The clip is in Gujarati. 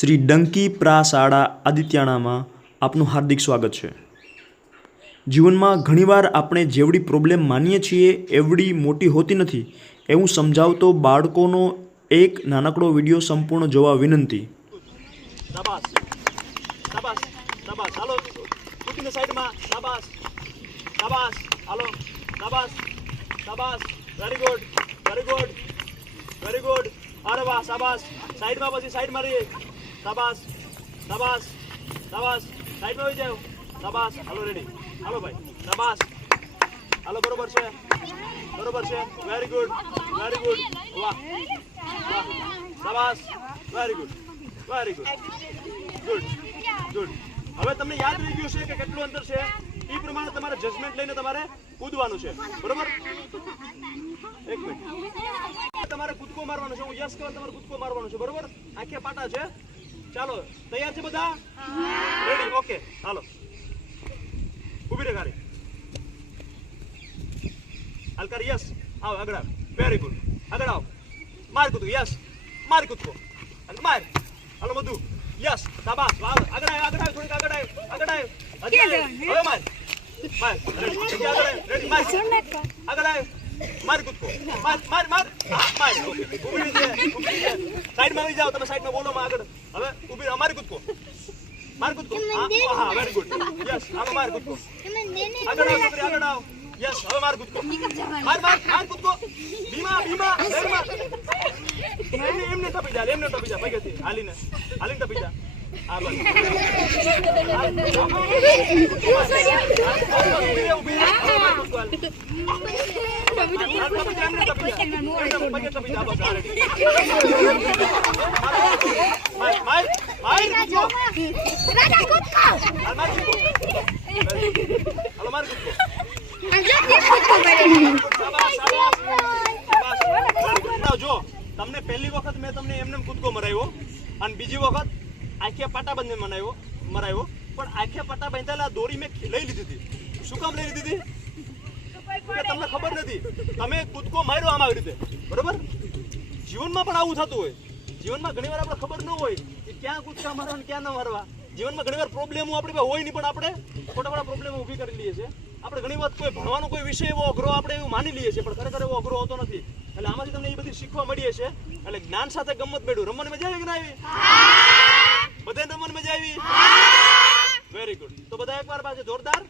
શ્રી ડંકી પ્રા શાળા આદિત્યાણામાં આપનું હાર્દિક સ્વાગત છે. જીવનમાં ઘણીવાર આપણે જેવડી પ્રોબ્લેમ માનીએ છીએ, એવડી મોટી હોતી નથી, એવું સમજાવતો બાળકોનો એક નાનકડો વીડિયો સંપૂર્ણ જોવા વિનંતી. સાઈડમાં પછી સાઈડમાં રહીએ. શાબાશ શાબાશ શાબાશ. સાઈડમાં આવી જાઓ શાબાશ. હાલો રેડી હાલો, ભાઈ. શાબાશ. હાલો, બરોબર છે? બરોબર છે? વેરી ગુડ વેરી ગુડ વાહ. વાહ શાબાશ. Very good very good good good હવે તમને યાદ રહી ગયું છે કે કેટલું અંતર છે? એ પ્રમાણે તમારે જજમેન્ટ લઈને તમારે કૂદવાનું છે. બરોબર? એક મિનિટ તમારે કૂદકો મારવાનો છે. હું યસ કહેવા તમારે કૂદકો મારવાનો છે. બરોબર? આખે પાટા છે. ચાલો તૈયાર છે બધા? રેડી ઓકે હાલો. ઊભી રે ગાડી. અલકાર યસ આવ આગળ આવ. વેરી ગુડ આગળ આવ. માર કૂદકો યસ માર કૂદકો માર. હાલો બધું. યસ શાબાશ. વાવ આગળ આવ આગળ આવ થોડીક આગળ આવ આગળ આવ. હવે માર. માર. રેડી આગળ આવ રેડી માર. આગળ આવ માર કૂદકો માર માર માર. માર. ઓકે ઊભી રહી સાઈડમાં રહી. જાઓ તમે સાઈડમાં બોલો માં આગળ. કૂદકો. હા હા વેરી ગુડ યસ હાલો માર કૂદકો. આગળ આવ છોકરી આગળ આવ. યસ હવે માર કૂદકો. માર માર માર કૂદકો. ભીમા ભીમા ધરમાં એમને એમને ટપી જા એમને ટપી જા પગેથી હાલીને હાલીને ટપી જા. આ બસ. ઊભી રહે, ઊભી રહે. કૂદકો. હાલ, માર કૂદકો. હાલો, માર કૂદકો. શાબાશ, શાબાશ. શાબાશ. જો તમને પહેલી વખત મેં તમને એમને એમ કૂદકો મરાવ્યો અને બીજી વખત આખે પાટા બંધ મનાવ્યો મરાવ્યો પણ આખે પાટા બાંધેલા દોરી મેં લઈ લીધી હતી શું કામ લઈ લીધી હતી તમને ખબર નથી તમે કૂદકો માર્યો આમ આવી રીતે બરોબર જીવનમાં પણ આવું થતું હોય જીવનમાં ઘણી વાર આપણે ખબર ન હોય કે ક્યાં કૂદકા મારવા અને ક્યાં ન મારવા. જીવનમાં ઘણીવાર પ્રોબ્લેમો આપણી પાસે હોય નહીં, પણ આપણે ખોટા ખોટા પ્રોબ્લેમો ઊભી કરી લઈએ છીએ. આપણે ઘણી વાત કોઈ ભણવાનો કોઈ વિષય એવો અઘરો આપણે એવું માની લઈએ છીએ, પણ ખરેખર એવો અઘરો હોતો નથી. એટલે આમાંથી તમને એ બધી શીખવા મળીએ છે એટલે જ્ઞાન સાથે ગમત મેળવું. રમન મજા આવી કે ના આવી? બધાને રમવાની મજા આવી? વેરી ગુડ તો બધા એક એકવાર પાછળ જોરદાર.